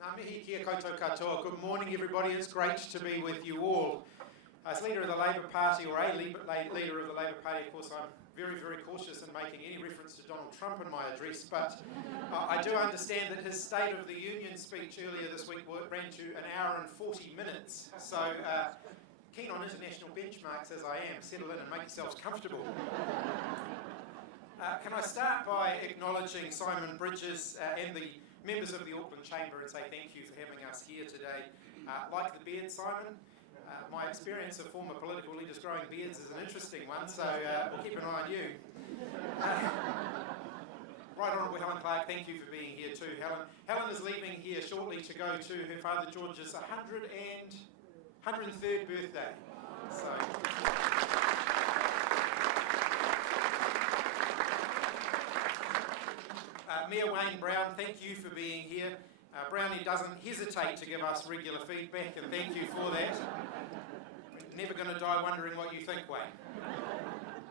Ngā mihi kia koutou katoa. Good morning, everybody. It's great to be with you all. As leader of the Labour Party, or a leader of the Labour Party, of course, I'm very, very cautious in making any reference to Donald Trump in my address, but I do understand that his State of the Union speech earlier this week ran to an hour and 40 minutes. So, keen on international benchmarks as I am, settle in and make yourselves comfortable. Can I start by acknowledging Simon Bridges and the members of the Auckland Chamber and say thank you for having us here today. Like the beard, Simon, my experience of former political leaders growing beards is an interesting one, so we'll keep an eye on you. Right Honourable Helen Clark, thank you for being here too. Helen is leaving here shortly to go to her father George's 103rd birthday. So. Mayor Wayne Brown, thank you for being here. Brownie doesn't hesitate to give us regular feedback, and thank you for that. Never going to die wondering what you think, Wayne.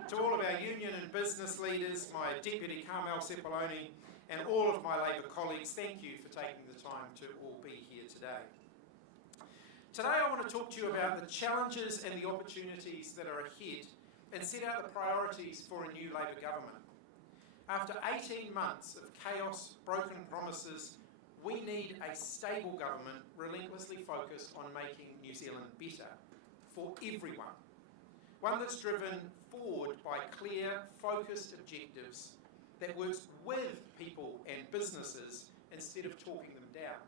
To all of our union and business leaders, my deputy Carmel Cepoloni, and all of my Labour colleagues, thank you for taking the time to all be here today. Today I want to talk to you about the challenges and the opportunities that are ahead and set out the priorities for a new Labour government. After 18 months of chaos, broken promises, we need a stable government relentlessly focused on making New Zealand better for everyone. One that's driven forward by clear, focused objectives that works with people and businesses instead of talking them down.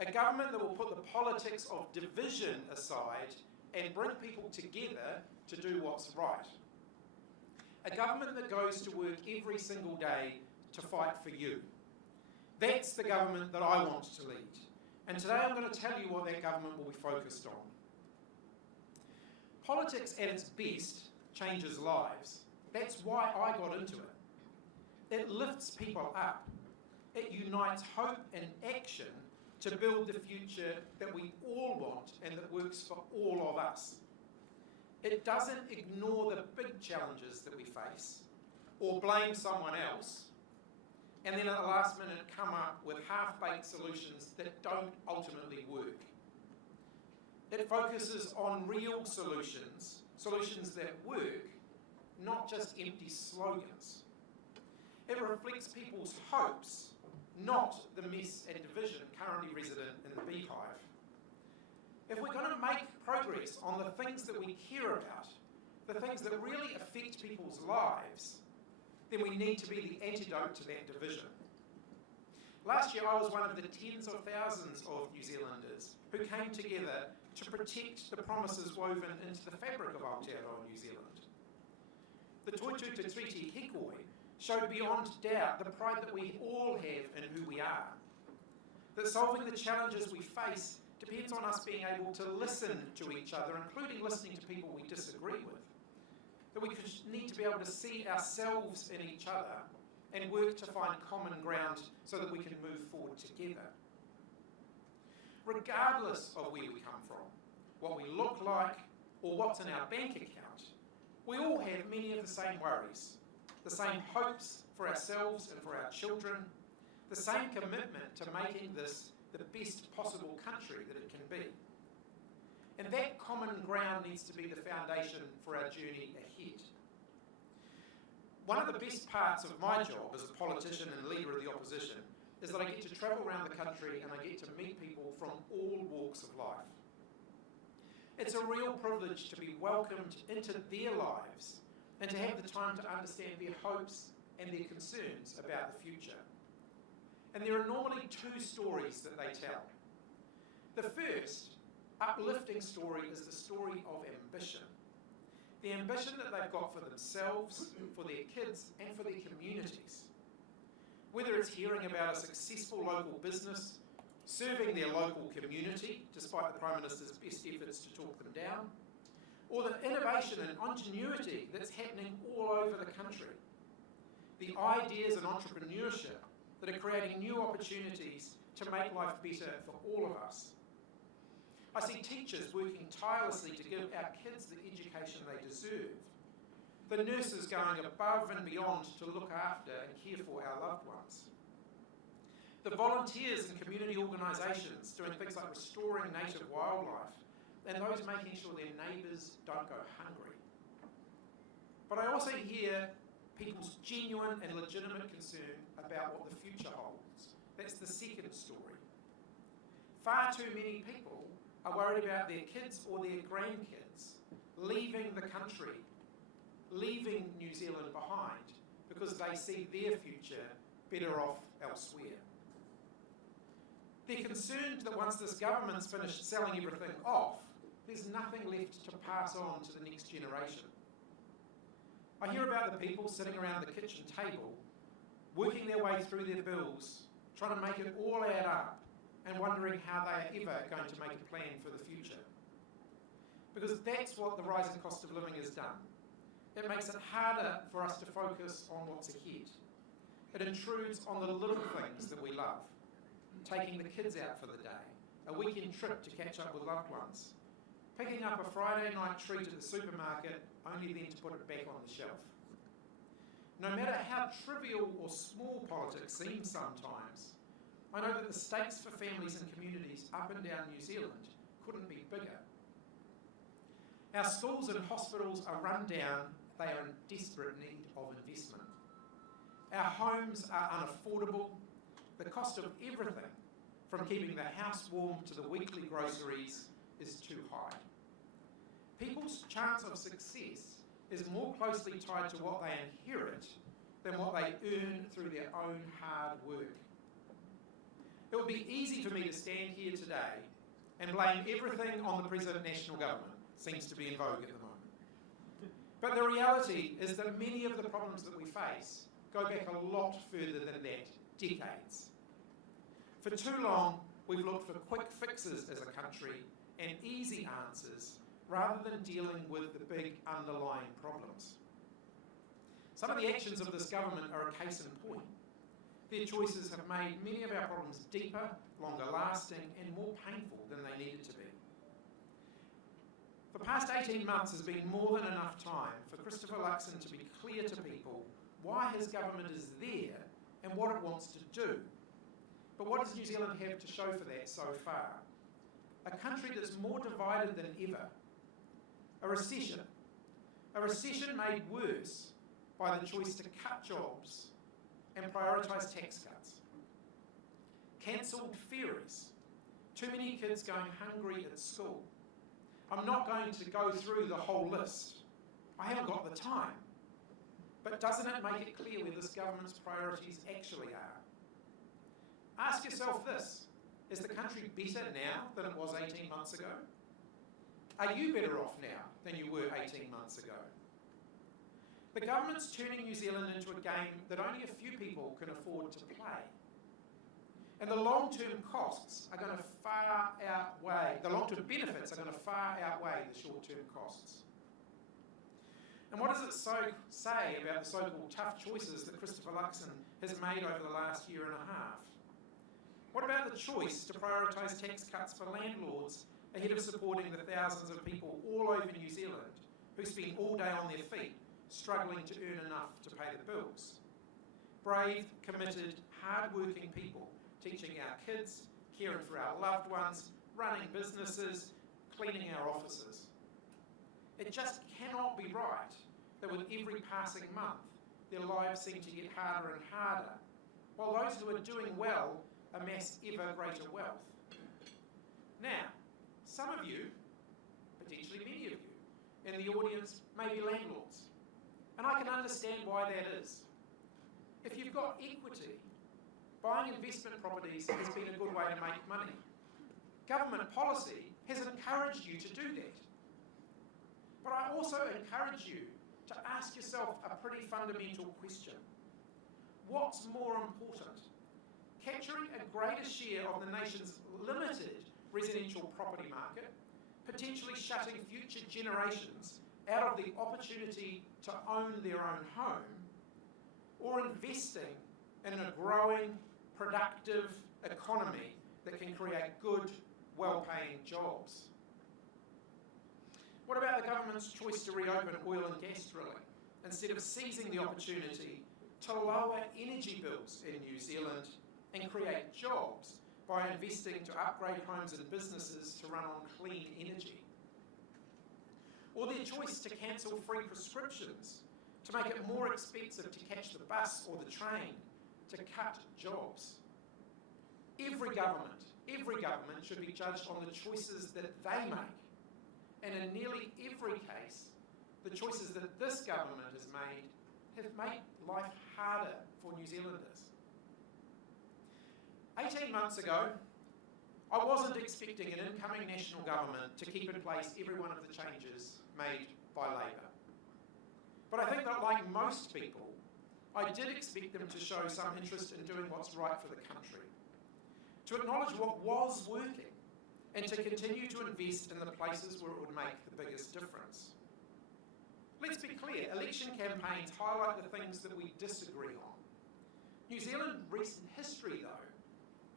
A government that will put the politics of division aside and bring people together to do what's right. A government that goes to work every single day to fight for you. That's the government that I want to lead. And today I'm going to tell you what that government will be focused on. Politics at its best changes lives. That's why I got into it. It lifts people up. It unites hope and action to build the future that we all want and that works for all of us. It doesn't ignore the big challenges that we face or blame someone else and then at the last minute come up with half-baked solutions that don't ultimately work. It focuses on real solutions, solutions that work, not just empty slogans. It reflects people's hopes, not the mess and division currently resident in the beehive. If we're going to make progress on the things that we care about, the things that really affect people's lives, then we need to be the antidote to that division. Last year I was one of the tens of thousands of New Zealanders who came together to protect the promises woven into the fabric of Aotearoa New Zealand. The Toitū Treaty Hikoi showed beyond doubt the pride that we all have in who we are. That solving the challenges we face depends on us being able to listen to each other, including listening to people we disagree with. That we need to be able to see ourselves in each other and work to find common ground so that we can move forward together. Regardless of where we come from, what we look like, or what's in our bank account, we all have many of the same worries, the same hopes for ourselves and for our children, the same commitment to making this the best possible country that it can be. And that common ground needs to be the foundation for our journey ahead. One of the best parts of my job as a politician and leader of the opposition is that I get to travel around the country and I get to meet people from all walks of life. It's a real privilege to be welcomed into their lives and to have the time to understand their hopes and their concerns about the future. And there are normally two stories that they tell. The first, uplifting story is the story of ambition. The ambition that they've got for themselves, for their kids, and for their communities. Whether it's hearing about a successful local business, serving their local community, despite the Prime Minister's best efforts to talk them down, or the innovation and ingenuity that's happening all over the country. The ideas and entrepreneurship that are creating new opportunities to make life better for all of us. I see teachers working tirelessly to give our kids the education they deserve. The nurses going above and beyond to look after and care for our loved ones. The volunteers and community organisations doing things like restoring native wildlife, and those making sure their neighbours don't go hungry. But I also hear people's genuine and legitimate concern about what the future holds. That's the second story. Far too many people are worried about their kids or their grandkids leaving the country, leaving New Zealand behind, because they see their future better off elsewhere. They're concerned that once this government's finished selling everything off, there's nothing left to pass on to the next generation. I hear about the people sitting around the kitchen table, working their way through their bills, trying to make it all add up, and wondering how they are ever going to make a plan for the future. Because that's what the rising cost of living has done. It makes it harder for us to focus on what's ahead. It intrudes on the little things that we love. Taking the kids out for the day, a weekend trip to catch up with loved ones, picking up a Friday night treat at the supermarket, only then to put it back on the shelf. No matter how trivial or small politics seems sometimes, I know that the stakes for families and communities up and down New Zealand couldn't be bigger. Our schools and hospitals are run down, they are in desperate need of investment. Our homes are unaffordable. The cost of everything, from keeping the house warm to the weekly groceries, is too high. People's chance of success is more closely tied to what they inherit than what they earn through their own hard work. It would be easy for me to stand here today and blame everything on the present national government. Seems to be in vogue at the moment. But the reality is that many of the problems that we face go back a lot further than that, decades. For too long, we've looked for quick fixes as a country and easy answers rather than dealing with the big underlying problems. Some of the actions of this government are a case in point. Their choices have made many of our problems deeper, longer lasting, and more painful than they needed to be. The past 18 months has been more than enough time for Christopher Luxon to be clear to people why his government is there and what it wants to do. But what does New Zealand have to show for that so far? A country that's more divided than ever. A recession made worse by the choice to cut jobs and prioritise tax cuts. Cancelled ferries. Too many kids going hungry at school. I'm not going to go through the whole list. I haven't got the time. But doesn't it make it clear where this government's priorities actually are? Ask yourself this, is the country better now than it was 18 months ago? Are you better off now than you were 18 months ago? The government's turning New Zealand into a game that only a few people can afford to play. And the long-term costs are going to far outweigh, the long-term benefits are going to far outweigh the short-term costs. And what does it say about the so-called tough choices that Christopher Luxon has made over the last year and a half? What about the choice to prioritise tax cuts for landlords ahead of supporting the thousands of people all over New Zealand who spend all day on their feet, struggling to earn enough to pay the bills? Brave, committed, hard-working people teaching our kids, caring for our loved ones, running businesses, cleaning our offices. It just cannot be right that with every passing month, their lives seem to get harder and harder, while those who are doing well amass ever greater wealth. Now, some of you, potentially many of you, in the audience may be landlords, and I can understand why that is. If you've got equity, buying investment properties has been a good way to make money. Government policy has encouraged you to do that. But I also encourage you to ask yourself a pretty fundamental question. What's more important? Capturing a greater share of the nation's limited residential property market, potentially shutting future generations out of the opportunity to own their own home, or investing in a growing, productive economy that can create good, well-paying jobs? What about the government's choice to reopen oil and gas drilling instead of seizing the opportunity to lower energy bills in New Zealand and create jobs by investing to upgrade homes and businesses to run on clean energy. Or their choice to cancel free prescriptions, to make it more expensive to catch the bus or the train, to cut jobs. Every government should be judged on the choices that they make. And in nearly every case, the choices that this government has made have made life harder for New Zealanders. 18 months ago, I wasn't expecting an incoming national government to keep in place every one of the changes made by Labour. But I think that, like most people, I did expect them to show some interest in doing what's right for the country, to acknowledge what was working, and to continue to invest in the places where it would make the biggest difference. Let's be clear, election campaigns highlight the things that we disagree on. New Zealand's recent history, though,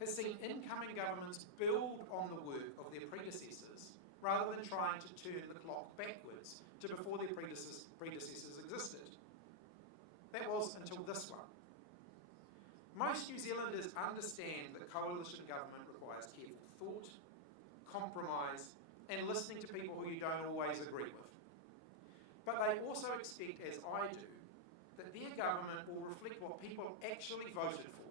has seen incoming governments build on the work of their predecessors rather than trying to turn the clock backwards to before their predecessors existed. That was until this one. Most New Zealanders understand that coalition government requires careful thought, compromise, and listening to people who you don't always agree with. But they also expect, as I do, that their government will reflect what people actually voted for.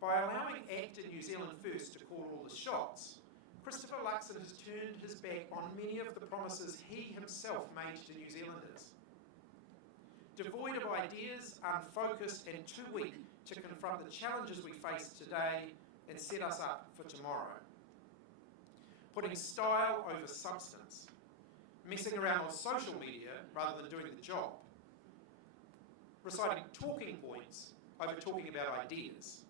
By allowing ACT and New Zealand First to call all the shots, Christopher Luxon has turned his back on many of the promises he himself made to New Zealanders. Devoid of ideas, unfocused and too weak to confront the challenges we face today and set us up for tomorrow. Putting style over substance, messing around on social media rather than doing the job, reciting talking points over talking about ideas.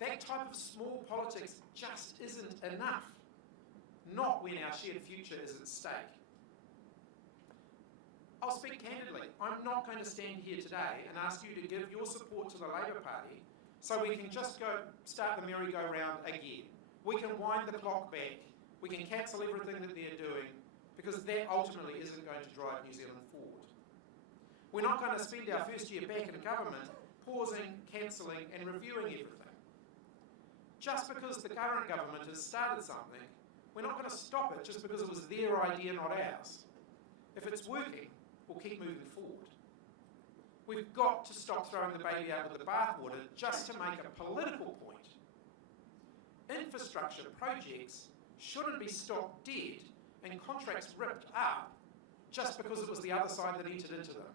That type of small politics just isn't enough, not when our shared future is at stake. I'll speak candidly. I'm not going to stand here today and ask you to give your support to the Labour Party so we can just go start the merry-go-round again. We can wind the clock back, we can cancel everything that they're doing, because that ultimately isn't going to drive New Zealand forward. We're not going to spend our first year back in government pausing, cancelling and reviewing everything. Just because the current government has started something, we're not going to stop it just because it was their idea, not ours. If it's working, we'll keep moving forward. We've got to stop throwing the baby out with the bathwater just to make a political point. Infrastructure projects shouldn't be stopped dead and contracts ripped up just because it was the other side that entered into them.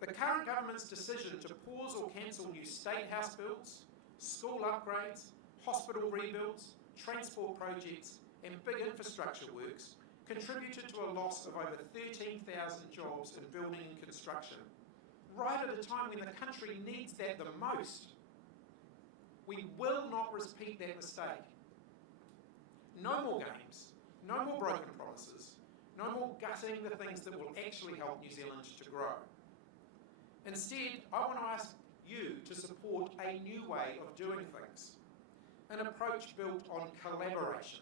The current government's decision to pause or cancel new state house builds, school upgrades, hospital rebuilds, transport projects and big infrastructure works contributed to a loss of over 13,000 jobs in building and construction, right at a time when the country needs that the most. We will not repeat that mistake. No more games, no more broken promises, no more gutting the things that will actually help New Zealand to grow. Instead, I want to ask you to support a new way of doing things, an approach built on collaboration,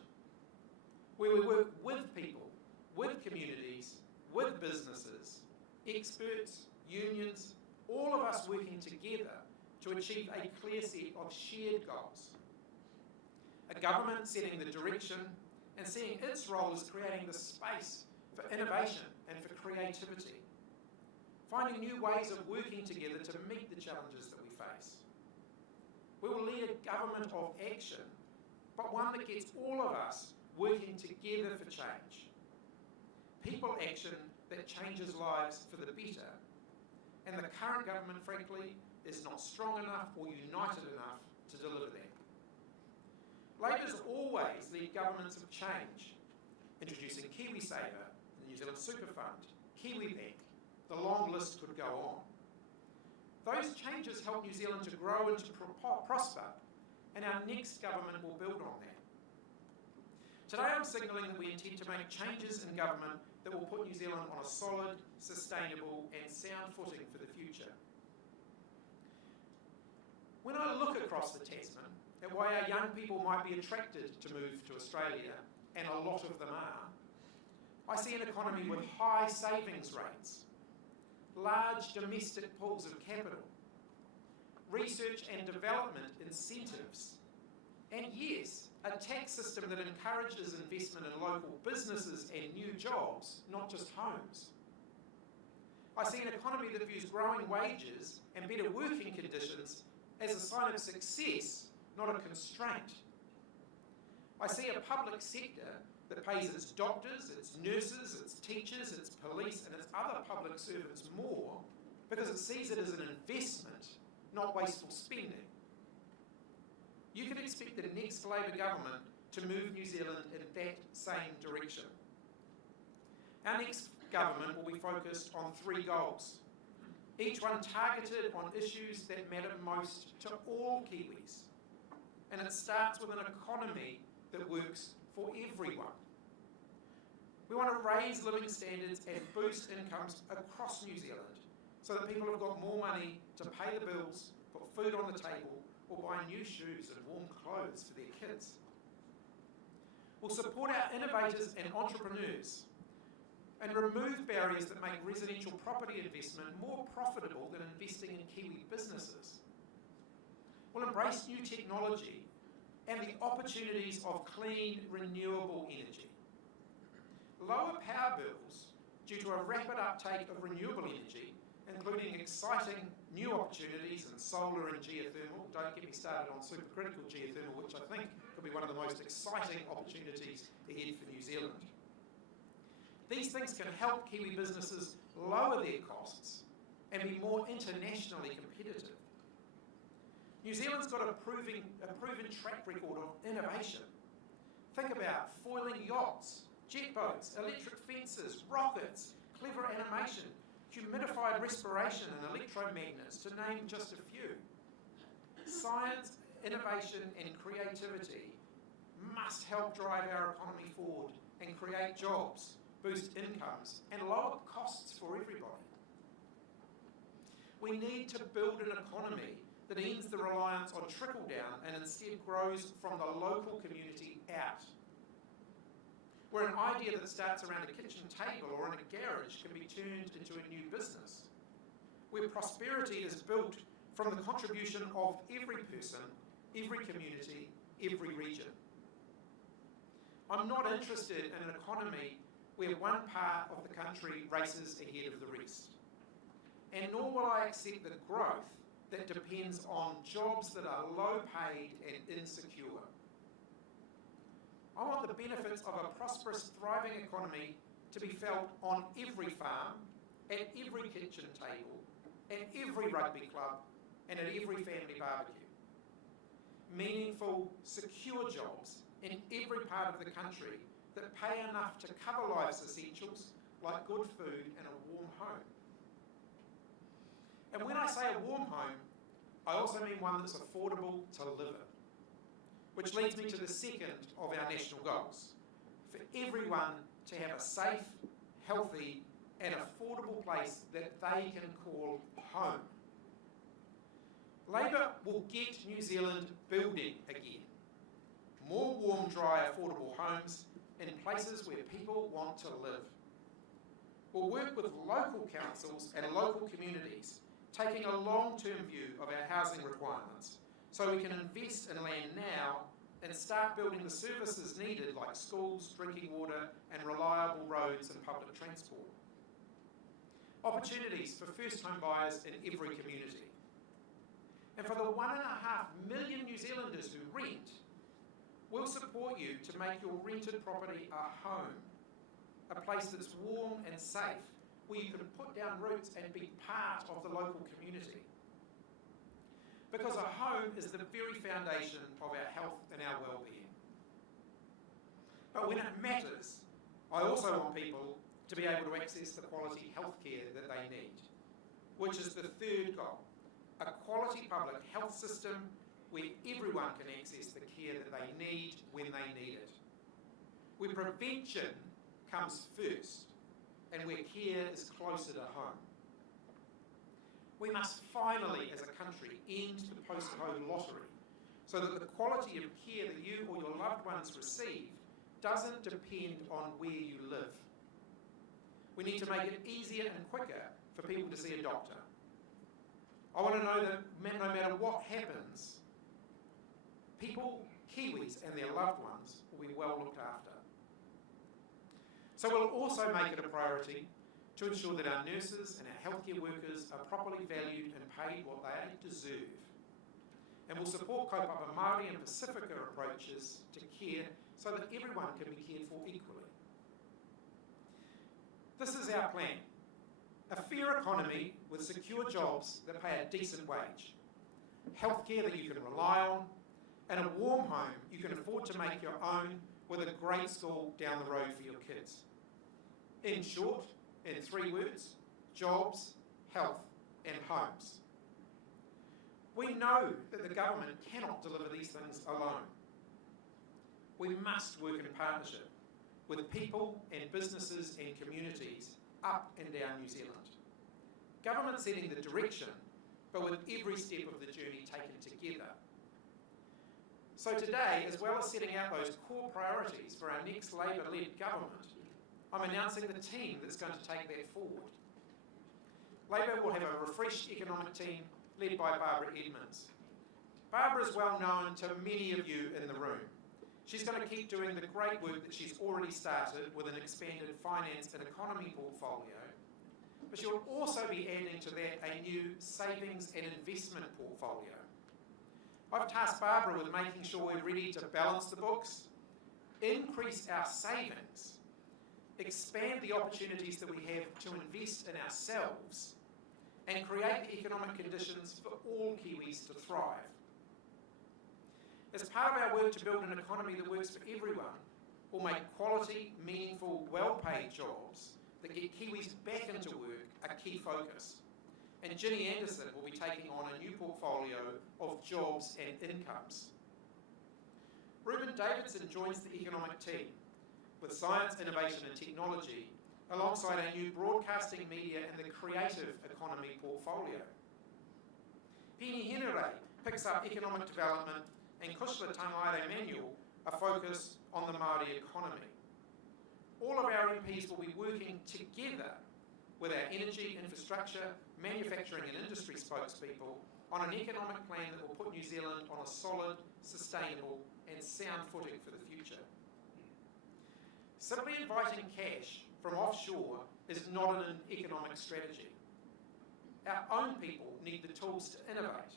where we work with people, with communities, with businesses, experts, unions, all of us working together to achieve a clear set of shared goals. A government setting the direction and seeing its role as creating the space for innovation and for creativity. Finding new ways of working together to meet the challenges that we face. We will lead a government of action, but one that gets all of us working together for change. People action that changes lives for the better. And the current government, frankly, is not strong enough or united enough to deliver that. Labor's always led governments of change, introducing KiwiSaver, the New Zealand Super Fund, KiwiBank, the long list could go on. Those changes help New Zealand to grow and to prosper, and our next government will build on that. Today I'm signalling that we intend to make changes in government that will put New Zealand on a solid, sustainable and sound footing for the future. When I look across the Tasman at why our young people might be attracted to move to Australia, and a lot of them are, I see an economy with high savings rates, large domestic pools of capital, research and development incentives, and yes, a tax system that encourages investment in local businesses and new jobs, not just homes. I see an economy that views growing wages and better working conditions as a sign of success, not a constraint. I see a public sector that pays its doctors, its nurses, its teachers, its police and its other public servants more because it sees it as an investment, not wasteful spending. You can expect the next Labour government to move New Zealand in that same direction. Our next government will be focused on 3 goals, each one targeted on issues that matter most to all Kiwis. And it starts with an economy that works for everyone. We want to raise living standards and boost incomes across New Zealand so that people have got more money to pay the bills, put food on the table, or buy new shoes and warm clothes for their kids. We'll support our innovators and entrepreneurs and remove barriers that make residential property investment more profitable than investing in Kiwi businesses. We'll embrace new technology and the opportunities of clean, renewable energy. Lower power bills due to a rapid uptake of renewable energy, including exciting new opportunities in solar and geothermal. Don't get me started on supercritical geothermal, which I think could be one of the most exciting opportunities ahead for New Zealand. These things can help Kiwi businesses lower their costs and be more internationally competitive. New Zealand's got a proven track record of innovation. Think about foiling yachts, jet boats, electric fences, rockets, clever animation, humidified respiration and electromagnets, to name just a few. Science, innovation and creativity must help drive our economy forward and create jobs, boost incomes and lower costs for everybody. We need to build an economy that ends the reliance on trickle-down and instead grows from the local community out. Where an idea that starts around a kitchen table or in a garage can be turned into a new business. Where prosperity is built from the contribution of every person, every community, every region. I'm not interested in an economy where one part of the country races ahead of the rest. And nor will I accept the growth that depends on jobs that are low paid and insecure. I want the benefits of a prosperous, thriving economy to be felt on every farm, at every kitchen table, at every rugby club, and at every family barbecue. Meaningful, secure jobs in every part of the country that pay enough to cover life's essentials like good food and a warm home. And when I say a warm home, I also mean one that's affordable to live in. Which leads me to the second of our national goals, for everyone to have a safe, healthy and affordable place that they can call home. Labour will get New Zealand building again. More warm, dry, affordable homes in places where people want to live. We'll work with local councils and local communities, taking a long-term view of our housing requirements, so we can invest in land now and start building the services needed like schools, drinking water and reliable roads and public transport. Opportunities for first home buyers in every community. And for the 1.5 million New Zealanders who rent, we'll support you to make your rented property a home, a place that's warm and safe, where you can put down roots and be part of the local community. Because a home is the very foundation of our health and our well-being. But when it matters, I also want people to be able to access the quality healthcare that they need, which is the third goal, a quality public health system where everyone can access the care that they need when they need it. Where prevention comes first and where care is closer to home. We must finally, as a country, end the postcode lottery so that the quality of care that you or your loved ones receive doesn't depend on where you live. We need to make it easier and quicker for people to see a doctor. I want to know that no matter what happens, people, Kiwis and their loved ones, will be well looked after. So we'll also make it a priority to ensure that our nurses and our healthcare workers are properly valued and paid what they deserve. And we'll support kaupapa Māori and Pasifika approaches to care so that everyone can be cared for equally. This is our plan. A fair economy with secure jobs that pay a decent wage, healthcare that you can rely on, and a warm home you can afford to make your own with a great school down the road for your kids. In short, in 3 words, jobs, health and homes. We know that the government cannot deliver these things alone. We must work in partnership with people and businesses and communities up and down New Zealand. Government setting the direction, but with every step of the journey taken together. So today, as well as setting out those core priorities for our next Labour-led government, I'm announcing the team that's going to take that forward. Labour will have a refreshed economic team led by Barbara Edmonds. Barbara is well known to many of you in the room. She's going to keep doing the great work that she's already started with an expanded finance and economy portfolio, but she'll also be adding to that a new savings and investment portfolio. I've tasked Barbara with making sure we're ready to balance the books, increase our savings, expand the opportunities that we have to invest in ourselves, and create the economic conditions for all Kiwis to thrive. As part of our work to build an economy that works for everyone, we'll make quality, meaningful, well-paid jobs that get Kiwis back into work a key focus. And Ginny Anderson will be taking on a new portfolio of jobs and incomes. Ruben Davidson joins the economic team with science, innovation and technology, alongside our new broadcasting, media and the creative economy portfolio. Pini Henere picks up economic development, and Kushla Tangaire Manuel a focus on the Māori economy. All of our MPs will be working together with our energy, infrastructure, manufacturing and industry spokespeople on an economic plan that will put New Zealand on a solid, sustainable and sound footing for the future. Simply inviting cash from offshore is not an economic strategy. Our own people need the tools to innovate,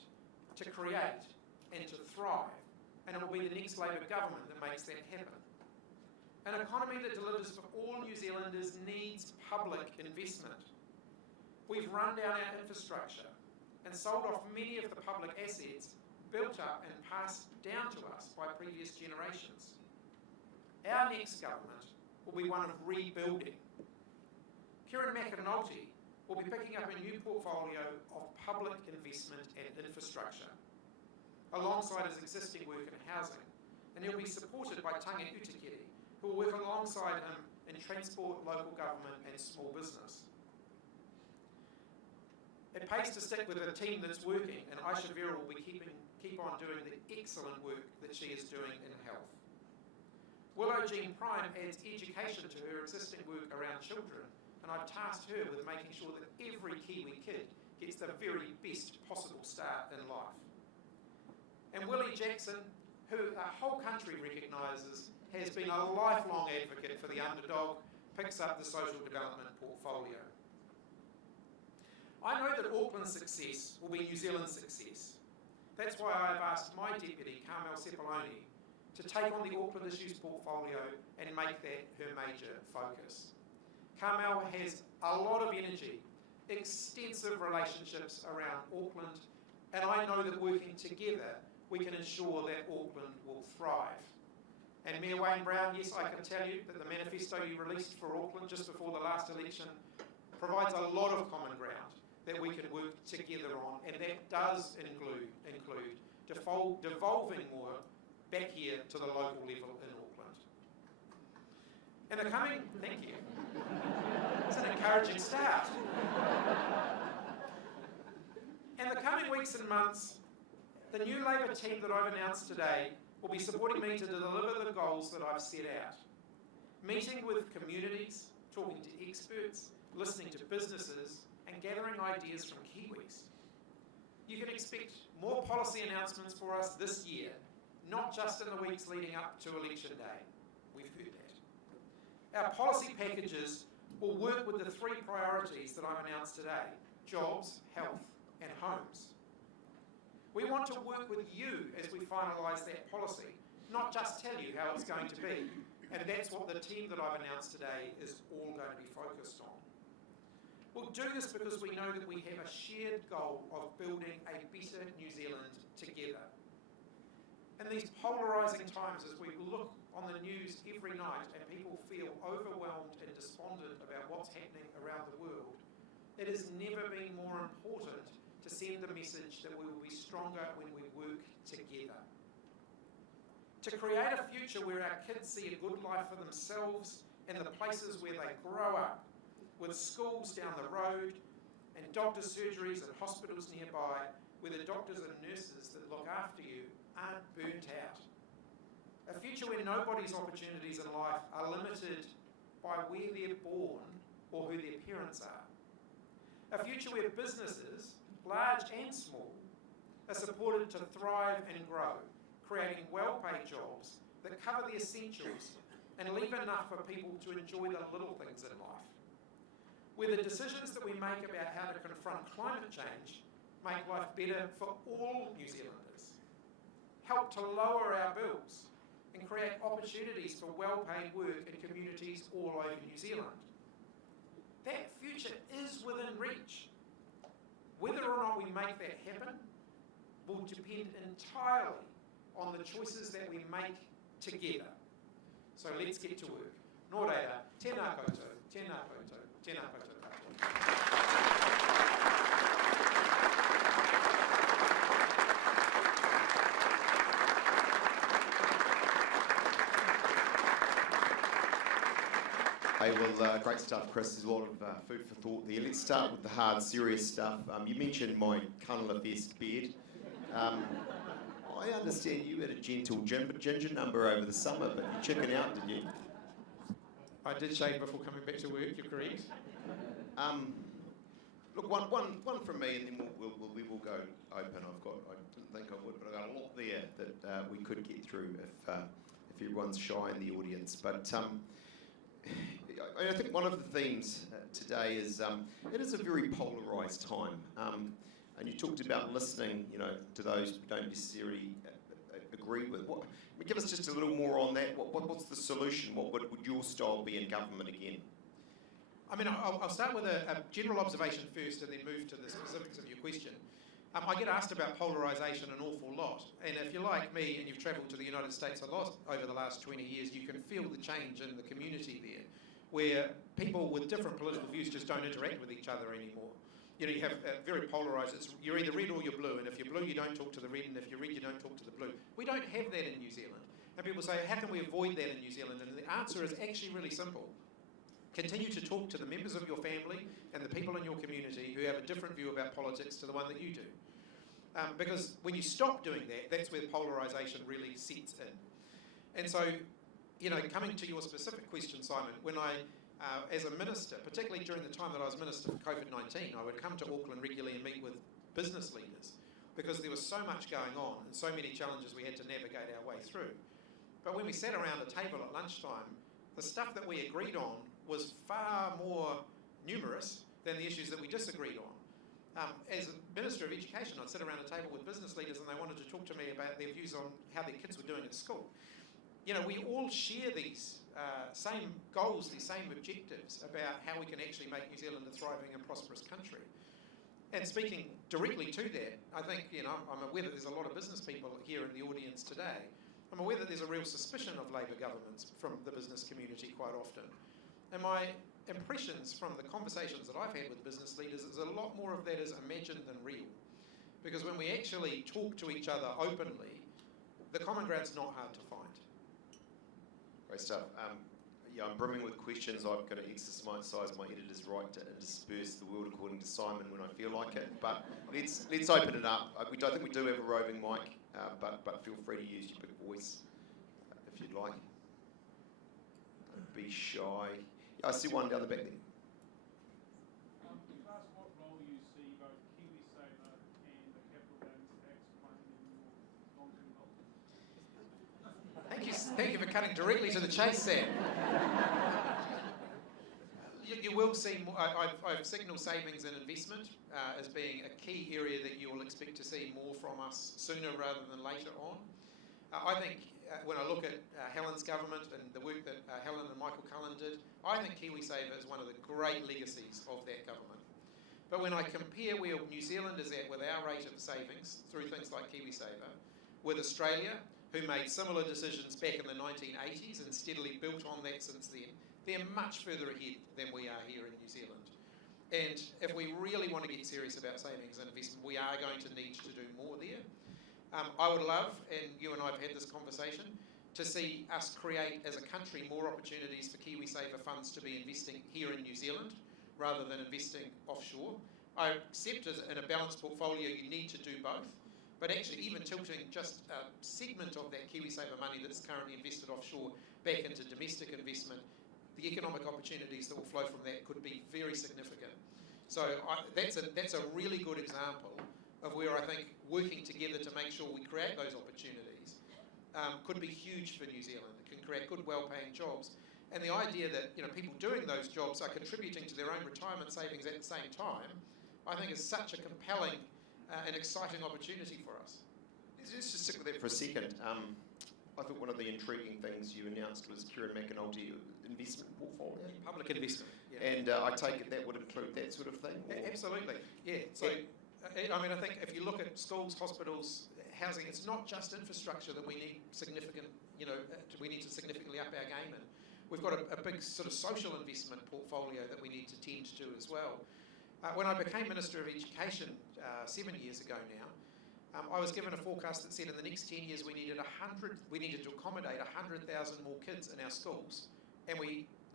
to create and to thrive, and it will be the next Labour government that makes that happen. An economy that delivers for all New Zealanders needs public investment. We've run down our infrastructure and sold off many of the public assets built up and passed down to us by previous generations. Our next government will be one of rebuilding. Kieran McAnulty will be picking up a new portfolio of public investment and infrastructure, alongside his existing work in housing, and he'll be supported by Tange Utikere, who will work alongside him in transport, local government and small business. It pays to stick with a team that's working, and Aisha Vera will be keep on doing the excellent work that she is doing in health. Willow Jean Prime adds education to her existing work around children, and I've tasked her with making sure that every Kiwi kid gets the very best possible start in life. And Willie Jackson, who the whole country recognises has been a lifelong advocate for the underdog, picks up the social development portfolio. I know that Auckland's success will be New Zealand's success. That's why I've asked my deputy, Carmel Sepuloni, to take on the Auckland Issues portfolio and make that her major focus. Carmel has a lot of energy, extensive relationships around Auckland, and I know that working together we can ensure that Auckland will thrive. And Mayor Wayne Brown, yes, I can tell you that the manifesto you released for Auckland just before the last election provides a lot of common ground that we can work together on, and that does include devolving more back here to the local level in Auckland. And the coming, thank you. It's an encouraging start. And the coming weeks and months, the new Labour team that I've announced today will be supporting me to deliver the goals that I've set out. Meeting with communities, talking to experts, listening to businesses, and gathering ideas from Kiwis. You can expect more policy announcements for us this year, not just in the weeks leading up to election day. We've heard that. Our policy packages will work with the three priorities that I've announced today: jobs, health and homes. We want to work with you as we finalise that policy, not just tell you how it's going to be. And that's what the team that I've announced today is all going to be focused on. We'll do this because we know that we have a shared goal of building a better New Zealand together. In these polarising times, as we look on the news every night and people feel overwhelmed and despondent about what's happening around the world, it has never been more important to send the message that we will be stronger when we work together. To create a future where our kids see a good life for themselves and the places where they grow up, with schools down the road and doctors' surgeries and hospitals nearby, where the doctors and nurses that look after you aren't burnt out. A future where nobody's opportunities in life are limited by where they're born or who their parents are. A future where businesses, large and small, are supported to thrive and grow, creating well-paid jobs that cover the essentials and leave enough for people to enjoy the little things in life. Where the decisions that we make about how to confront climate change make life better for all New Zealanders, help to lower our bills and create opportunities for well-paid work in communities all over New Zealand. That future is within reach. Whether or not we make that happen will depend entirely on the choices that we make together. So let's get to work. Nō reira, tēnā koutou, tēnā koutou, tēnā koutou katoa. Hey, well, great stuff, Chris. There's a lot of food for thought there. Let's start with the hard, serious stuff. You mentioned my Cunla Fest beard. I understand you had a gentle ginger number over the summer, but you chickened out, didn't you? I did shave before coming back to work, you're correct. Look, one from me, and then we will go open. I didn't think I would, but I've got a lot there that we could get through if everyone's shy in the audience. But I think one of the themes today is it is a very polarised time. And you talked about listening, to those who don't necessarily agree with. Give us just a little more on that. What's the solution? What would your style be in government again? I mean, I'll start with a general observation first and then move to the specifics of your question. I get asked about polarisation an awful lot. And if you're like me and you've travelled to the United States a lot over the last 20 years, you can feel the change in the community there, where people with different political views just don't interact with each other anymore. You have very polarised, you're either red or you're blue, and if you're blue you don't talk to the red, and if you're red you don't talk to the blue. We don't have that in New Zealand. And people say, how can we avoid that in New Zealand? And the answer is actually really simple. Continue to talk to the members of your family and the people in your community who have a different view about politics to the one that you do. Because when you stop doing that, that's where polarisation really sets in. And so, coming to your specific question, Simon, when I as a minister, particularly during the time that I was Minister for COVID-19, I would come to Auckland regularly and meet with business leaders because there was so much going on and so many challenges we had to navigate our way through. But when we sat around a table at lunchtime, the stuff that we agreed on was far more numerous than the issues that we disagreed on. As a Minister of Education, I'd sit around a table with business leaders and they wanted to talk to me about their views on how their kids were doing at school. We all share these same goals, these same objectives about how we can actually make New Zealand a thriving and prosperous country. And speaking directly to that, I think, I'm aware that there's a lot of business people here in the audience today. I'm aware that there's a real suspicion of Labour governments from the business community quite often. And my impressions from the conversations that I've had with business leaders is a lot more of that is imagined than real. Because when we actually talk to each other openly, the common ground's not hard to find. Great stuff. I'm brimming with questions. I've got to exercise my editor's right to intersperse the world according to Simon when I feel like it. But let's open it up. I think we do have a roving mic, but feel free to use your big voice if you'd like. Don't be shy. I see one down the back there. Can I ask what role you see both KiwiSaver and the Thank you for cutting directly to the chase, Sam. You will see more, I've signalled savings and investment as being a key area that you will expect to see more from us sooner rather than later on. I think when I look at Helen's government and the work that Helen and Michael Cullen did, I think KiwiSaver is one of the great legacies of that government. But when I compare where New Zealand is at with our rate of savings through things like KiwiSaver, with Australia, who made similar decisions back in the 1980s and steadily built on that since then, they're much further ahead than we are here in New Zealand. And if we really want to get serious about savings and investment, we are going to need to do more there. I would love, and you and I have had this conversation, to see us create as a country more opportunities for KiwiSaver funds to be investing here in New Zealand rather than investing offshore. I accept as in a balanced portfolio you need to do both, but actually even tilting just a segment of that KiwiSaver money that is currently invested offshore back into domestic investment, the economic opportunities that will flow from that could be very significant. So that's a really good example of where I think working together to make sure we create those opportunities could be huge for New Zealand. It can create good, well-paying jobs. And the idea that people doing those jobs are contributing to their own retirement savings at the same time, I think is such a compelling and exciting opportunity for us. Let's just stick with that for a second. I thought one of the intriguing things you announced was Kieran McAnulty investment portfolio. Public investment. Yeah. And I take it that would include that sort of thing? Absolutely, yeah. So, I mean, I think if you look at schools, hospitals, housing, it's not just infrastructure that we need significant, we need to significantly up our game in. We've got a big sort of social investment portfolio that we need to tend to as well. When I became Minister of Education 7 years ago now, I was given a forecast that said in the next 10 years we needed to accommodate 100,000 more kids in our schools. And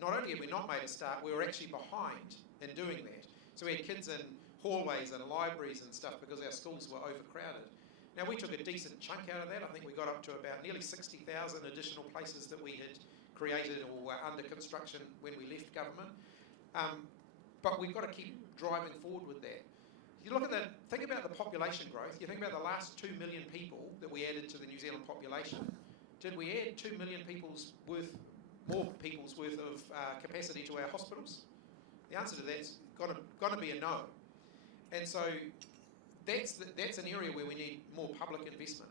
not only have we not made a start, we were actually behind in doing that. So we had kids in hallways and libraries and stuff because our schools were overcrowded. Now we took a decent chunk out of that. I think we got up to about nearly 60,000 additional places that we had created or were under construction when we left government. But we've got to keep driving forward with that. You look at think about the population growth. You think about the last 2 million people that we added to the New Zealand population. Did we add 2 million more people's worth of capacity to our hospitals? The answer to that's got to be a no. And so that's an area where we need more public investment.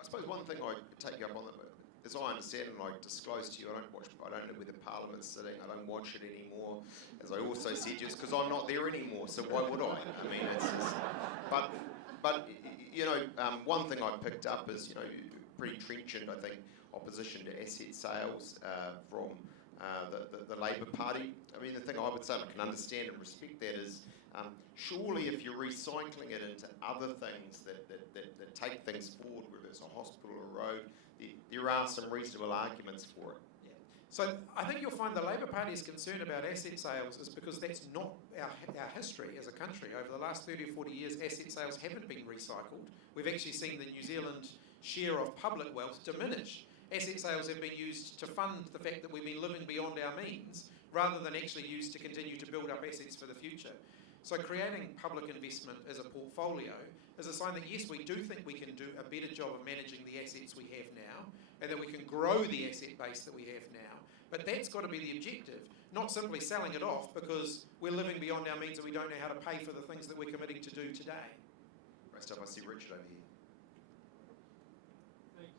I suppose one thing I take you up on, as I understand and I disclose to you, I don't know where the Parliament's sitting, I don't watch it anymore, as I also said, just because I'm not there anymore, so why would I? I mean, it's just, but one thing I picked up is, pretty trenchant, I think, opposition to asset sales from the Labour Party. I mean, the thing I would say, I can understand and respect that is, surely if you're recycling it into other things that take things forward, whether it's a hospital or a road, there are some reasonable arguments for it. Yeah. So I think you'll find the Labour Party is concerned about asset sales is because that's not our history as a country. Over the last 30 or 40 years, asset sales haven't been recycled. We've actually seen the New Zealand share of public wealth diminish. Asset sales have been used to fund the fact that we've been living beyond our means rather than actually used to continue to build up assets for the future. So creating public investment as a portfolio is a sign that yes, we do think we can do a better job of managing the assets we have now and that we can grow the asset base that we have now. But that's got to be the objective, not simply selling it off because we're living beyond our means and we don't know how to pay for the things that we're committing to do today. Great stuff. I see Richard over here. Thanks,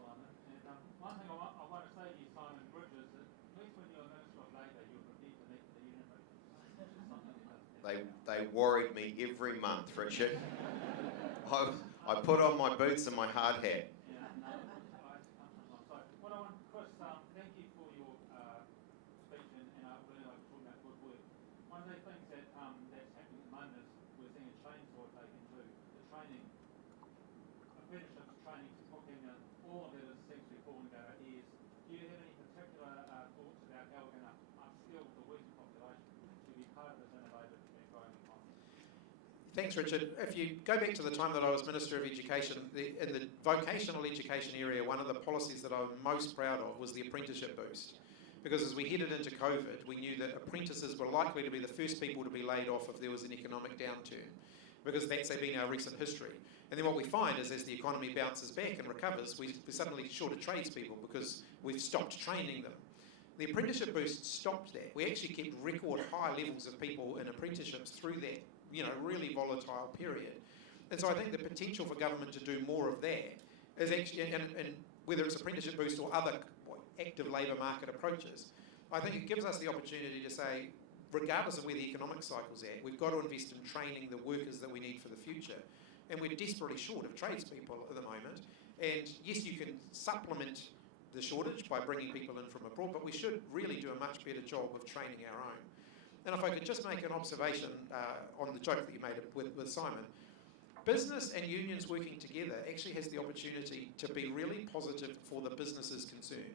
Simon. And one thing I want to say to you, Simon Bridges, is that at least when you're Minister of Labour, you're prepared to meet the union movement. They worried me every month, Richard. I put on my boots and my hard hat. Yeah, no, so what I want, Chris, thank you for your speech, and I really like talking about good work. One of the things that's happening at the moment is we're seeing a chainsaw taken to the training, apprenticeships training to cooking, and all of it seems to be falling about our ears. Do you have any particular thoughts about how we're going to upskill the working population to be part of this innovative and growing economy? Thanks, Richard. If you go back to the time that I was Minister of Education, in the vocational education area, one of the policies that I'm most proud of was the apprenticeship boost. Because as we headed into COVID, we knew that apprentices were likely to be the first people to be laid off if there was an economic downturn. because that's been our recent history. And then what we find is as the economy bounces back and recovers, we're suddenly short of tradespeople because we've stopped training them. The apprenticeship boost stopped that. We actually kept record high levels of people in apprenticeships through that, really volatile period. And so I think the potential for government to do more of that is actually, and whether it's apprenticeship boost or other active labour market approaches, I think it gives us the opportunity to say, regardless of where the economic cycle's at, we've got to invest in training the workers that we need for the future. And we're desperately short of tradespeople at the moment. And yes, you can supplement the shortage by bringing people in from abroad, but we should really do a much better job of training our own. And if I could just make an observation on the joke that you made with Simon, business and unions working together actually has the opportunity to be really positive for the businesses concerned.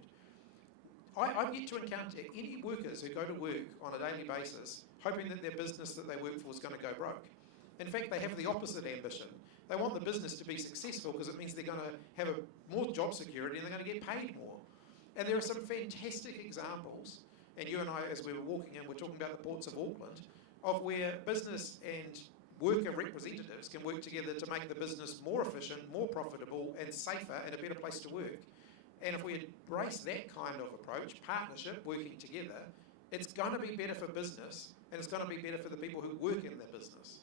I've yet to encounter any workers who go to work on a daily basis hoping that their business that they work for is going to go broke. In fact, they have the opposite ambition. They want the business to be successful because it means they're going to have more job security and they're going to get paid more. And there are some fantastic examples, and you and I, as we were walking in, were talking about the ports of Auckland, of where business and worker representatives can work together to make the business more efficient, more profitable, and safer, and a better place to work. And if we embrace that kind of approach, partnership, working together, it's going to be better for business, and it's going to be better for the people who work in the business.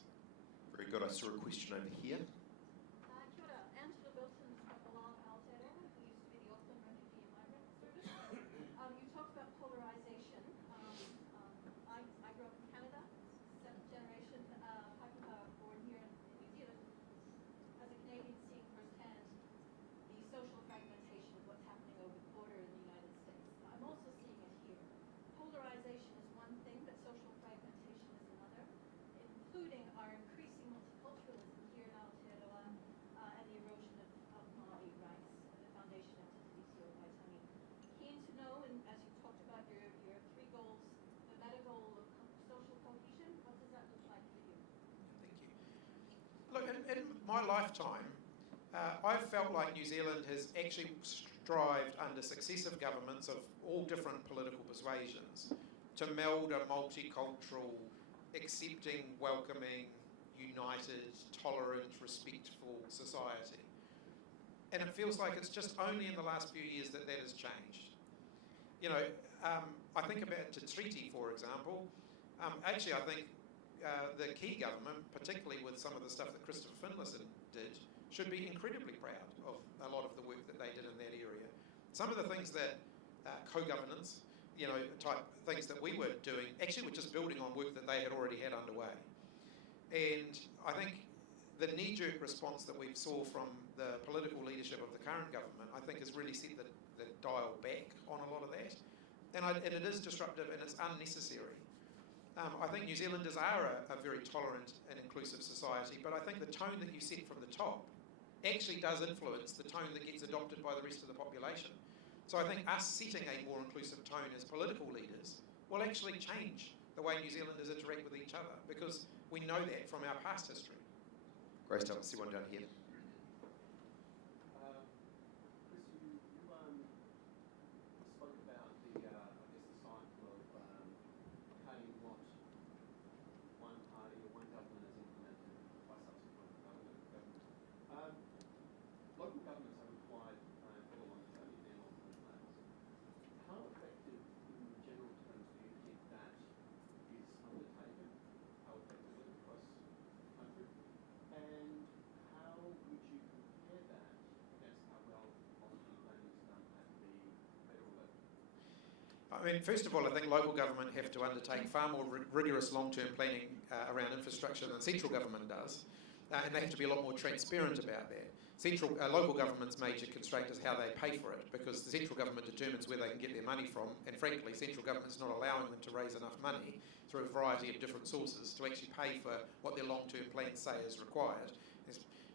Very good. I saw a question over here. Kia ora. Angela Wilson from Along Aotearoa, who used to be the Auckland Refugee and Migrant Service. You talked about polarisation. I grew up in Canada, seventh generation, born here in New Zealand. As a Canadian, seeing firsthand the social fragmentation of what's happening over the border in the United States. I'm also seeing it here. Polarisation is one thing, but social fragmentation is another, including our increasing multiculturalism here in Aotearoa and the erosion of Māori rights, the foundation of Te Tiriti o Waitangi. Keen to know, and as you talked about your three goals, the meta goal of social cohesion, what does that look like for you? Thank you. Look, in my lifetime, I've felt like New Zealand has actually strived under successive governments of all different political persuasions to meld a multicultural, accepting, welcoming, united, tolerant, respectful society. And it feels like it's just only in the last few years that that has changed. I think about Te Tiriti, for example. Actually, I think the key government, particularly with some of the stuff that Christopher Luxon did, should be incredibly proud of a lot of the work that they did in that area. Some of the things that co-governance, type things that we were doing, actually were just building on work that they had already had underway. And I think the knee-jerk response that we saw from the political leadership of the current government, I think has really set the dial back on a lot of that. And it is disruptive and it's unnecessary. I think New Zealanders are a very tolerant and inclusive society, but I think the tone that you set from the top actually does influence the tone that gets adopted by the rest of the population. So I think us setting a more inclusive tone as political leaders will actually change the way New Zealanders interact with each other, because we know that from our past history. Great stuff. I see one down here. Chris, you spoke about the cycle of paying what one party or one government has implemented by subsequent government. Local governments are required for the longevity of their Northland plans. How effective, in general terms, do you think that is undertaken? How effectively across the country? And how would you compare that against how well policy planning is done at the federal level? I mean, first of all, I think local government have to undertake far more rigorous long-term planning around infrastructure than central government does, and they have to be a lot more transparent about that. Local government's major constraint is how they pay for it, because the central government determines where they can get their money from, and frankly, central government's not allowing them to raise enough money through a variety of different sources to actually pay for what their long-term plans say is required.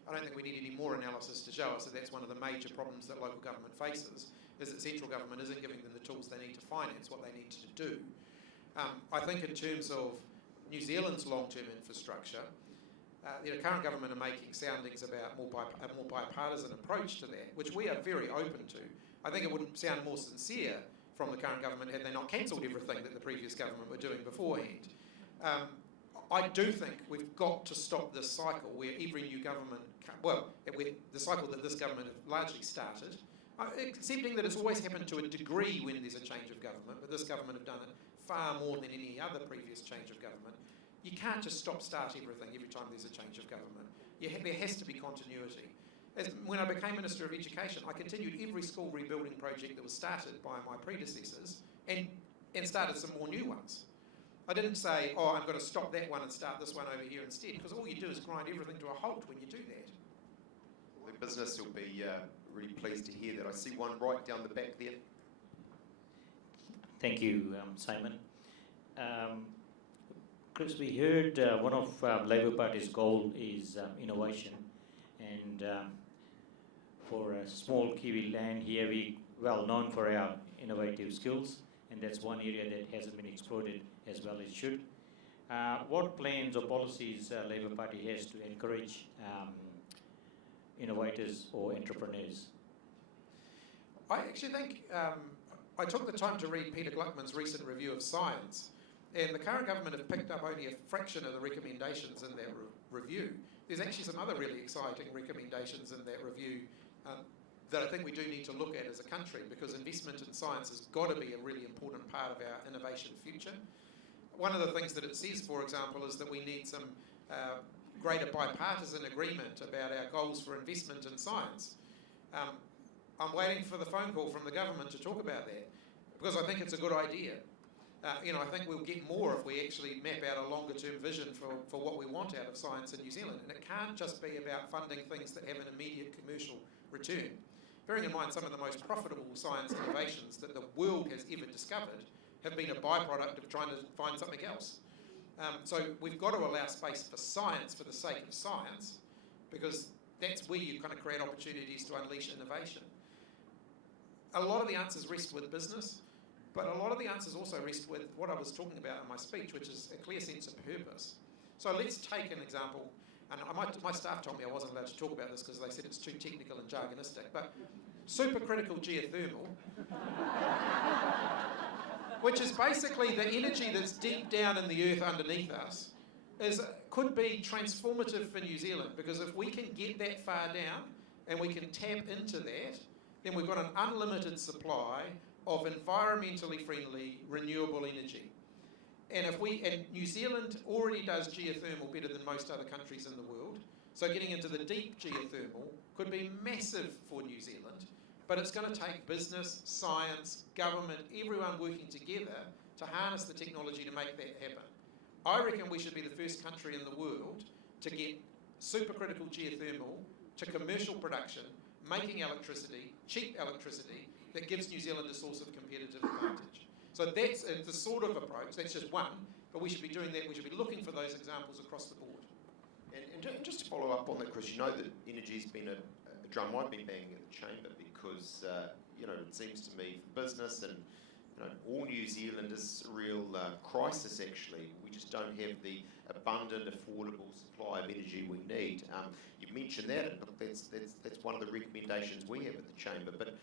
I don't think we need any more analysis to show us that that's one of the major problems that local government faces, is that central government isn't giving them the tools they need to finance what they need to do. I think in terms of New Zealand's long-term infrastructure, the current government are making soundings about a more bipartisan approach to that, which we are very open to. I think it would sound more sincere from the current government had they not cancelled everything that the previous government were doing beforehand. I do think we've got to stop this cycle where every new government, the cycle that this government have largely started, accepting that it's always happened to a degree when there's a change of government, but this government have done it far more than any other previous change of government. You can't just start everything every time there's a change of government. There has to be continuity. When I became Minister of Education, I continued every school rebuilding project that was started by my predecessors and started some more new ones. I didn't say, oh, I'm going to stop that one and start this one over here instead, because all you do is grind everything to a halt when you do that. The business will be really pleased to hear that. I see one right down the back there. Thank you, Simon. Chris, we heard one of Labour Party's goal is innovation, and for a small Kiwi land here, we're well known for our innovative skills, and that's one area that hasn't been exploited as well as it should. What plans or policies Labour Party has to encourage innovators or entrepreneurs? I actually think I took the time to read Peter Gluckman's recent review of science, and the current government have picked up only a fraction of the recommendations in that review. There's actually some other really exciting recommendations in that review that I think we do need to look at as a country, because investment in science has got to be a really important part of our innovation future. One of the things that it says, for example, is that we need some greater bipartisan agreement about our goals for investment in science. I'm waiting for the phone call from the government to talk about that, because I think it's a good idea. I think we'll get more if we actually map out a longer term vision for what we want out of science in New Zealand. And it can't just be about funding things that have an immediate commercial return. Bearing in mind some of the most profitable science innovations that the world has ever discovered have been a byproduct of trying to find something else. So we've got to allow space for science for the sake of science, because that's where you kind of create opportunities to unleash innovation. A lot of the answers rest with business, but a lot of the answers also rest with what I was talking about in my speech, which is a clear sense of purpose. So let's take an example, and my staff told me I wasn't allowed to talk about this because they said it's too technical and jargonistic, but supercritical geothermal, which is basically the energy that's deep down in the earth underneath us, could be transformative for New Zealand, because if we can get that far down and we can tap into that, then we've got an unlimited supply of environmentally friendly, renewable energy. And New Zealand already does geothermal better than most other countries in the world, so getting into the deep geothermal could be massive for New Zealand, but it's going to take business, science, government, everyone working together to harness the technology to make that happen. I reckon we should be the first country in the world to get supercritical geothermal to commercial production, making electricity, cheap electricity, that gives New Zealand a source of competitive advantage. So that's the sort of approach. That's just one, but we should be doing that. We should be looking for those examples across the board. And just to follow up on that, Chris, you know that energy's been a drum I've been banging at the chamber, because it seems to me for business and all New Zealand is a real crisis. Actually, we just don't have the abundant, affordable supply of energy we need. You mentioned that, and that's one of the recommendations we have at the chamber. But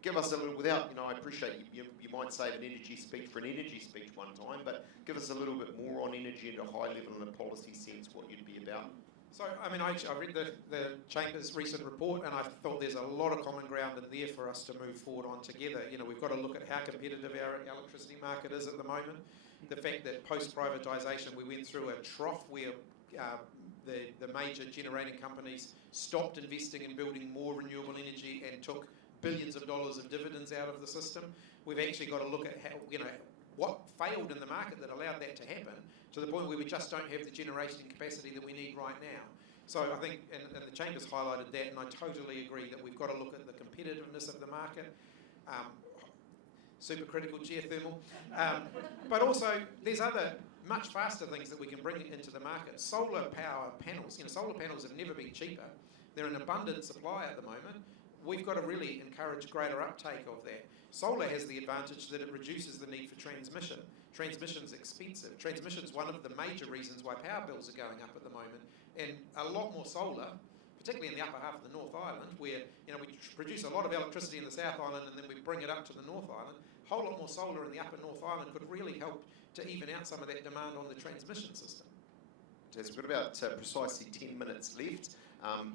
give us a little, I appreciate you might save an energy speech for an energy speech one time, but give us a little bit more on energy at a high level in a policy sense, what you'd be about. So, I read the Chamber's recent report, and I thought there's a lot of common ground in there for us to move forward on together. We've got to look at how competitive our electricity market is at the moment. The fact that post-privatisation we went through a trough where the major generating companies stopped investing in building more renewable energy and took billions of dollars of dividends out of the system. We've actually got to look at how, what failed in the market that allowed that to happen, to the point where we just don't have the generation capacity that we need right now. So I think, and the Chamber's highlighted that, and I totally agree that we've got to look at the competitiveness of the market, supercritical geothermal, but also there's other much faster things that we can bring into the market. Solar power panels, solar panels have never been cheaper. They're in abundant supply at the moment. We've got to really encourage greater uptake of that. Solar has the advantage that it reduces the need for transmission. Transmission's expensive. Transmission's one of the major reasons why power bills are going up at the moment. And a lot more solar, particularly in the upper half of the North Island, where we produce a lot of electricity in the South Island and then we bring it up to the North Island. A whole lot more solar in the upper North Island could really help to even out some of that demand on the transmission system. We've got about precisely 10 minutes left,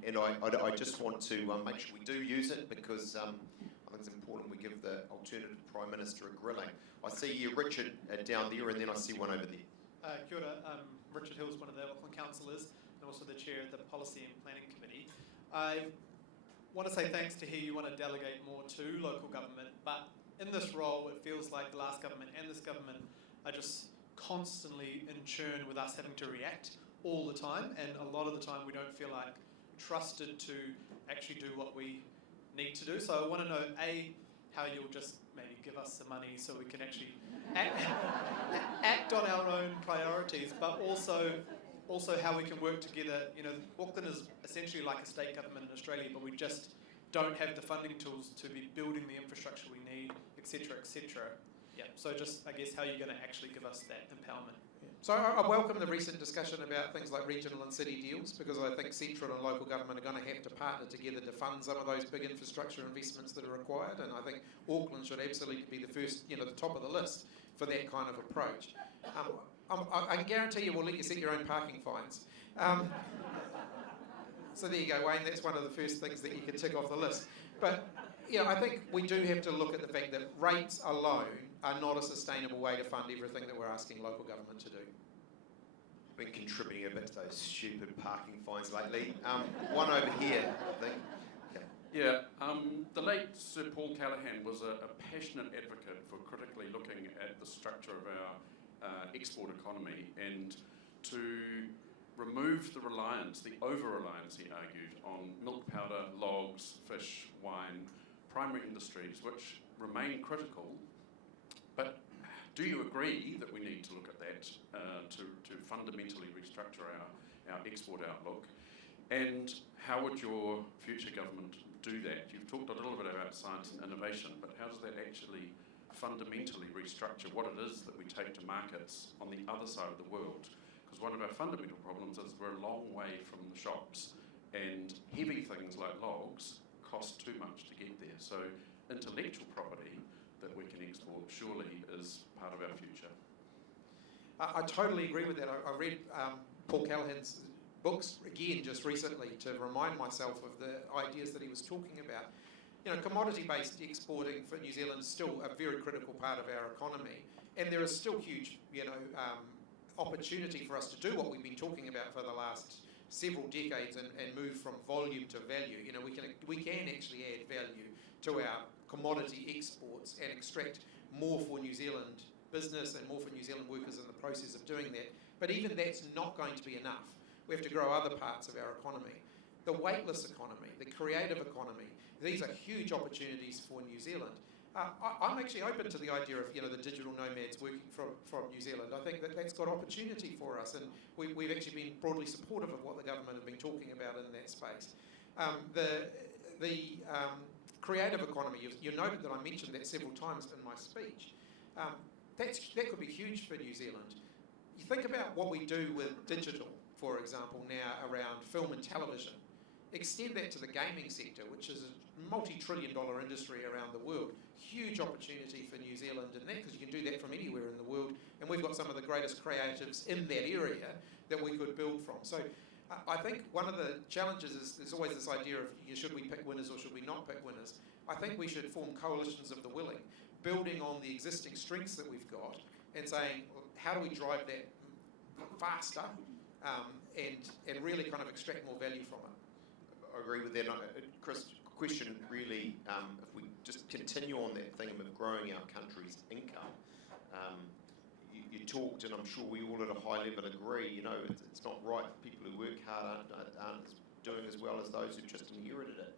and I just want to make sure we do use it, because I think it's important we give the alternative Prime Minister a grilling. I see you, Richard, down there, and then I see one over there. Kia ora, Richard Hill's one of the Auckland councillors and also the chair of the Policy and Planning Committee. I want to say thanks to hear you want to delegate more to local government, but in this role it feels like the last government and this government are just constantly in churn with us having to react all the time, and a lot of the time we don't feel like trusted to actually do what we need to do. So I want to know, A, how you'll just maybe give us the money so we can actually act on our own priorities, but also how we can work together. Auckland is essentially like a state government in Australia, but we just don't have the funding tools to be building the infrastructure we need, etc., etc. Yeah, so just, I guess, how you're going to actually give us that empowerment. So I welcome the recent discussion about things like regional and city deals, because I think central and local government are going to have to partner together to fund some of those big infrastructure investments that are required, and I think Auckland should absolutely be the first, the top of the list for that kind of approach. I can guarantee you we'll let you set your own parking fines. So there you go, Wayne, that's one of the first things that you can tick off the list. But I think we do have to look at the fact that rates alone are not a sustainable way to fund everything that we're asking local government to do. Been contributing a bit to those stupid parking fines lately. One over here, I think. Yeah, the late Sir Paul Callaghan was a passionate advocate for critically looking at the structure of our export economy and to remove the reliance, the over-reliance, he argued, on milk powder, logs, fish, wine, primary industries, which remain critical. But do you agree that we need to look at that to fundamentally restructure our export outlook? And how would your future government do that? You've talked a little bit about science and innovation, but how does that actually fundamentally restructure what it is that we take to markets on the other side of the world? Because one of our fundamental problems is we're a long way from the shops, and heavy things like logs cost too much to get there. So intellectual property that we can export surely is part of our future. I totally agree with that. I read Paul Callaghan's books again just recently to remind myself of the ideas that he was talking about. Commodity-based exporting for New Zealand is still a very critical part of our economy, and there is still huge, opportunity for us to do what we've been talking about for the last several decades and move from volume to value. We can actually add value to our commodity exports and extract more for New Zealand business and more for New Zealand workers in the process of doing that. But even that's not going to be enough. We have to grow other parts of our economy. The weightless economy, the creative economy, these are huge opportunities for New Zealand. I'm actually open to the idea of the digital nomads working from New Zealand. I think that's got opportunity for us, and we've actually been broadly supportive of what the government have been talking about in that space. The creative economy, you noted that I mentioned that several times in my speech. That could be huge for New Zealand. You think about what we do with digital, for example, now around film and television. Extend that to the gaming sector, which is a multi-trillion-dollar industry around the world. Huge opportunity for New Zealand in that, because you can do that from anywhere in the world, and we've got some of the greatest creatives in that area that we could build from. So I think one of the challenges is there's always this idea of should we pick winners or should we not pick winners. I think we should form coalitions of the willing, building on the existing strengths that we've got and saying, well, how do we drive that faster and really kind of extract more value from it. I agree with that. Chris, question really, if we just continue on that theme of growing our country's income, you talked, and I'm sure we all at a high level agree, it's not right for people who work hard aren't doing as well as those who've just inherited it.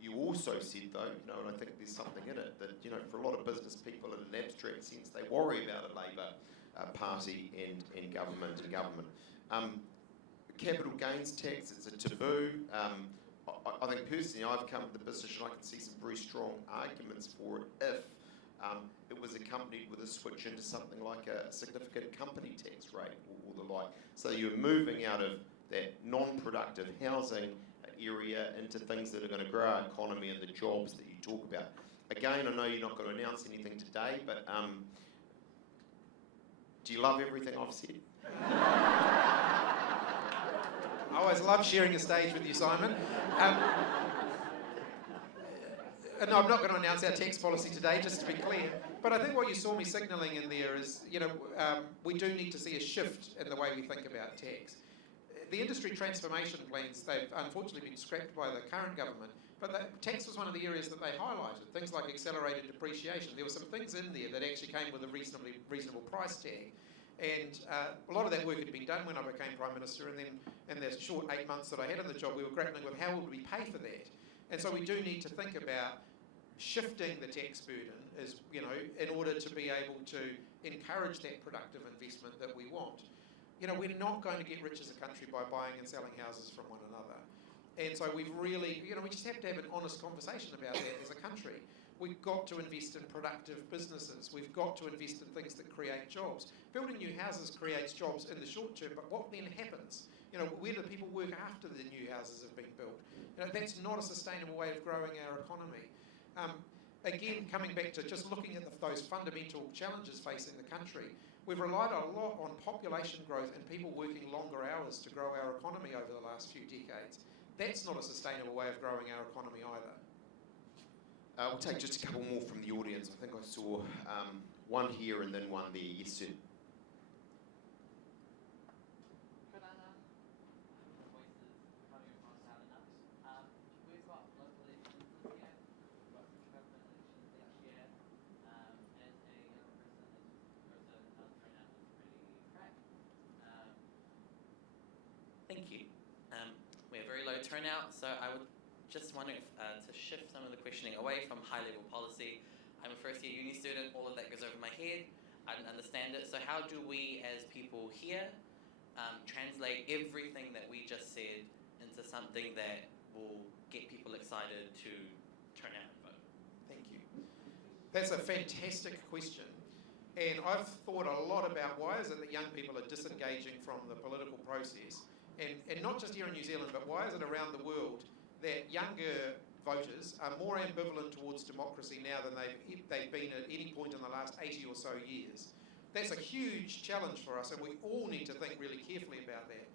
You also said, though, and I think there's something in it, that, for a lot of business people in an abstract sense, they worry about a Labour Party and government. Capital gains tax, it's a taboo. I think personally I've come to the position I can see some very strong arguments for it if it was accompanied with a switch into something like a significant company tax rate or the like. So you're moving out of that non-productive housing area into things that are going to grow our economy and the jobs that you talk about. Again, I know you're not going to announce anything today, but do you love everything I've said? I always love sharing a stage with you, Simon. No, I'm not going to announce our tax policy today, just to be clear. But I think what you saw me signalling in there is, we do need to see a shift in the way we think about tax. The industry transformation plans, they've unfortunately been scrapped by the current government, but tax was one of the areas that they highlighted, things like accelerated depreciation. There were some things in there that actually came with a reasonable price tag. And a lot of that work had been done when I became Prime Minister, and then in the short 8 months that I had in the job, we were grappling with how would we pay for that. And so we do need to think about shifting the tax burden in order to be able to encourage that productive investment that we want. We're not going to get rich as a country by buying and selling houses from one another. And so we've really, we just have to have an honest conversation about that as a country. We've got to invest in productive businesses. We've got to invest in things that create jobs. Building new houses creates jobs in the short term, but what then happens? Where do people work after the new houses have been built? That's not a sustainable way of growing our economy. Again, coming back to just looking at those fundamental challenges facing the country, we've relied a lot on population growth and people working longer hours to grow our economy over the last few decades. That's not a sustainable way of growing our economy either. We'll take just a couple more from the audience. I think I saw one here and then one there. Yes, sir. We've got local elections this year, we've got central government elections next year. As a young person, turnout is pretty crap. Thank you. We have very low turnout, so I would just wondering if, to shift some of the questioning away from high-level policy. I'm a first-year uni student, all of that goes over my head. I don't understand it. So how do we, as people here, translate everything that we just said into something that will get people excited to turn out and vote? Thank you. That's a fantastic question. And I've thought a lot about why is it that young people are disengaging from the political process, and not just here in New Zealand, but why is it around the world that younger voters are more ambivalent towards democracy now than they've been at any point in the last 80 or so years. That's a huge challenge for us, and we all need to think really carefully about that.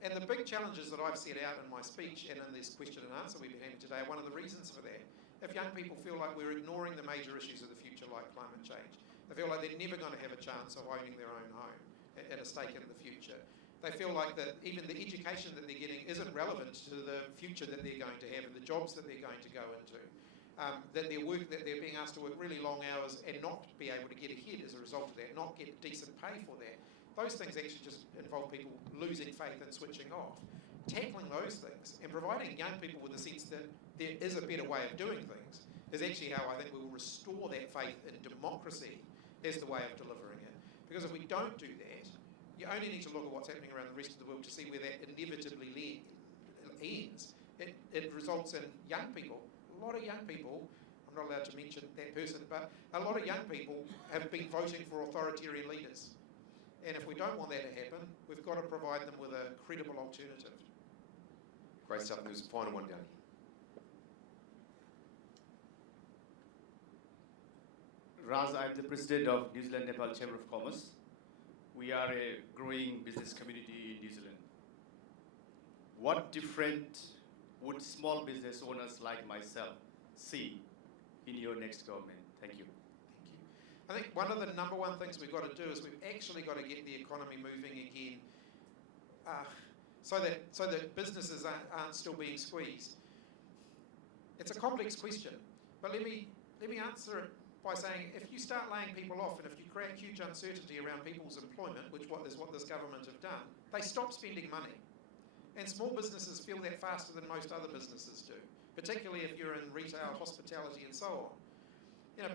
And the big challenges that I've set out in my speech and in this question and answer we've been having today are one of the reasons for that. If young people feel like we're ignoring the major issues of the future, like climate change, they feel like they're never going to have a chance of owning their own home and a stake in the future. They feel like that even the education that they're getting isn't relevant to the future that they're going to have and the jobs that they're going to go into. That they're being asked to work really long hours and not be able to get ahead as a result of that, not get decent pay for that. Those things actually just involve people losing faith and switching off. Tackling those things and providing young people with a sense that there is a better way of doing things is actually how I think we will restore that faith in democracy as the way of delivering it. Because if we don't do that, you only need to look at what's happening around the rest of the world to see where that inevitably ends. It results in young people. A lot of young people, I'm not allowed to mention that person, but a lot of young people have been voting for authoritarian leaders. And if we don't want that to happen, we've got to provide them with a credible alternative. Great stuff. There's a final one down here. Raz, I'm the president of New Zealand Nepal Chamber of Commerce. We are a growing business community in New Zealand. What different would small business owners like myself see in your next government? Thank you. Thank you. I think one of the number one things we've got to do is we've actually got to get the economy moving again, so that businesses aren't still being squeezed. It's a complex question, but let me answer it by saying if you start laying people off and if you create huge uncertainty around people's employment, which is what this government have done, they stop spending money. And small businesses feel that faster than most other businesses do, particularly if you're in retail, hospitality and so on.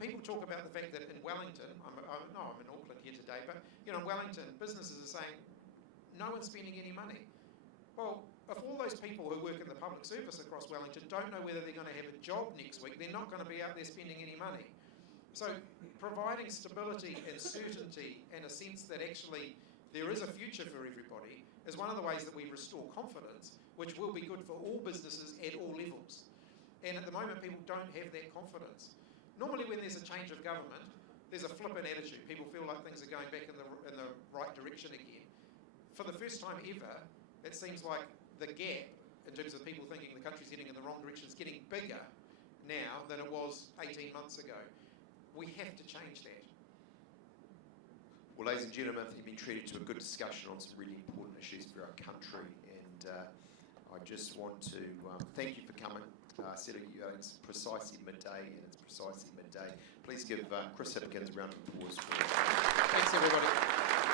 People talk about the fact that in Wellington, I'm in Auckland here today, but in Wellington, businesses are saying, no one's spending any money. Well, if all those people who work in the public service across Wellington don't know whether they're going to have a job next week, they're not going to be out there spending any money. So providing stability and certainty and a sense that actually there is a future for everybody, is one of the ways that we restore confidence, which will be good for all businesses at all levels. And at the moment, people don't have that confidence. Normally when there's a change of government, there's a flippant attitude. People feel like things are going back in the right direction again. For the first time ever, it seems like the gap in terms of people thinking the country's heading in the wrong direction is getting bigger now than it was 18 months ago. We have to change that. Well, ladies and gentlemen, you've been treated to a good discussion on some really important issues for our country, and I just want to thank you for coming. It's precisely midday, and it's precisely midday. Please give Chris Hipkins a round of applause. Thanks, everybody.